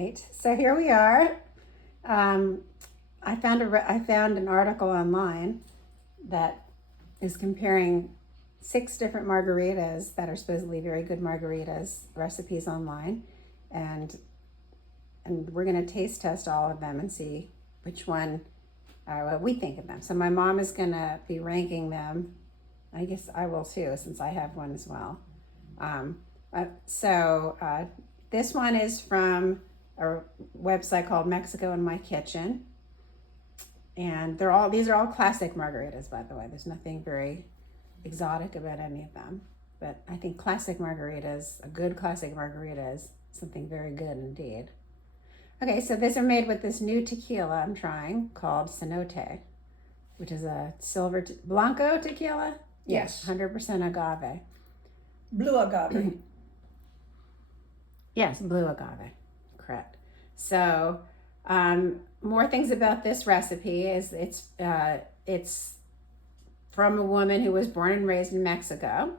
right, so here we are. I found an article online that is comparing 6 different margaritas that are supposedly very good margaritas recipes online, and we're gonna taste test all of them and see which one what we think of them. So my mom is gonna be ranking them. I guess I will too, since I have one as well. This one is from a website called Mexico in My Kitchen, and these are all classic margaritas, by the way. There's nothing very exotic about any of them, but I think classic margaritas, a good classic margarita, is something very good indeed. Okay, so these are made with this new tequila I'm trying called Cenote, which is a silver Blanco tequila. Yes. 100% agave. Blue agave. Yes, blue agave. Correct. So, more things about this recipe is it's from a woman who was born and raised in Mexico,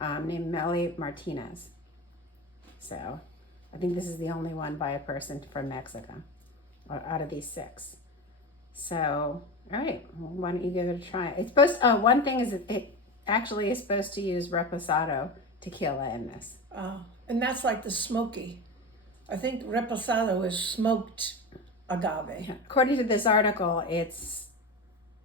named Meli Martinez. So, I think this is the only one by a person from Mexico out of these 6. So, all right, well, why don't you give it a try? It's supposed. One thing is it actually is supposed to use reposado tequila in this. And that's like the smoky. I think reposado is smoked agave. According to this article,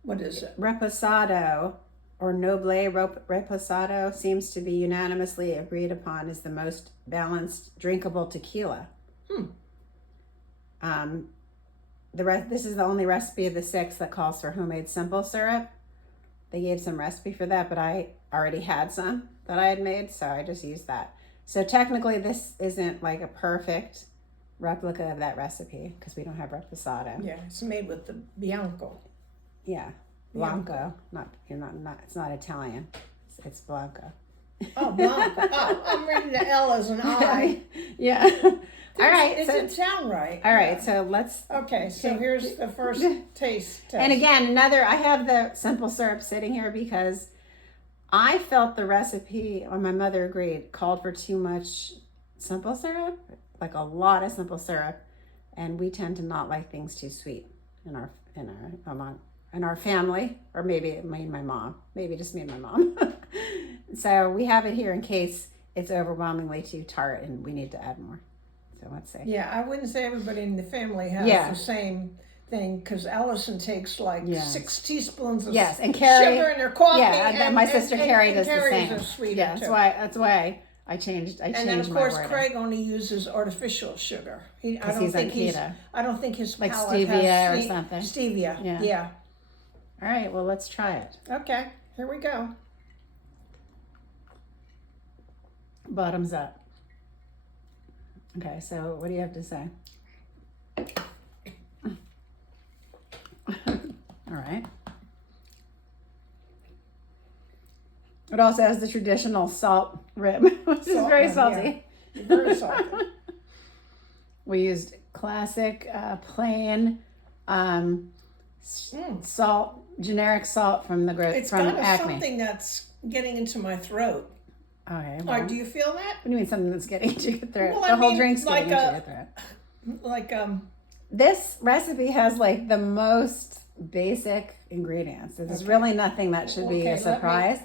What is it? Reposado or Noble Reposado seems to be unanimously agreed upon as the most balanced drinkable tequila. This is the only recipe of the 6 that calls for homemade simple syrup. They gave some recipe for that, but I already had some that I had made, so I just used that. So technically this isn't like a perfect replica of that recipe because we don't have reposado. Yeah, it's made with the Bianco. Yeah, Blanco. It's not Italian. It's Blanco. Oh, Blanco. Oh, I'm reading the L as an I. Yeah. All right. It didn't sound right. All right, so let's... Okay, so here's the first taste test. And again, I have the simple syrup sitting here because I felt the recipe, or my mother agreed, called for too much simple syrup, like a lot of simple syrup, and we tend to not like things too sweet in our family, or maybe me and my mom, maybe just me and my mom. So we have it here in case it's overwhelmingly too tart and we need to add more. So let's see. Yeah, I wouldn't say everybody in the family has the same thing, because Allison takes like 6 teaspoons of and Carrie, sugar in her coffee. Yeah, and my sister Carrie does the same. Yeah, that's why I changed. And then of course Craig only uses artificial sugar. I don't think his like palate stevia has or something. Stevia. Yeah. All right. Well, let's try it. Okay. Here we go. Bottoms up. Okay. So, what do you have to say? All right. It also has the traditional salt rim, which is very salty. Yeah. Very salty. We used classic, plain salt, generic salt from Acme. It's something that's getting into my throat. Okay. Well, do you feel that? What do you mean something that's getting into your throat? Well, whole drink's getting into your throat. This recipe has like the most basic ingredients. There's really nothing that should be a surprise.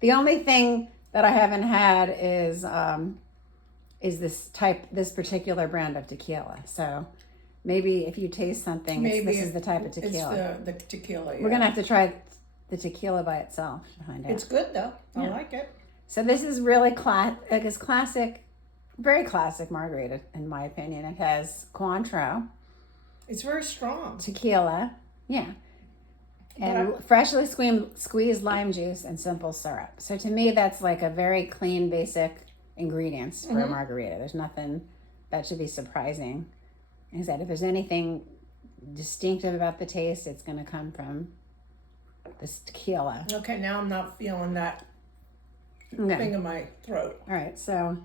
The only thing that I haven't had is this particular brand of tequila. So maybe if you taste something, this is the type of tequila. It's the tequila. Yeah. We're gonna have to try the tequila by itself to find out. It's good though. I like it. So this is really classic, very classic margarita in my opinion. It has Cointreau. It's very strong. Tequila, and freshly squeezed lime juice and simple syrup. So to me, that's like a very clean, basic ingredients for a margarita. There's nothing that should be surprising. Like I said, if there's anything distinctive about the taste, it's going to come from this tequila. Okay, now I'm not feeling that thing in my throat. All right, so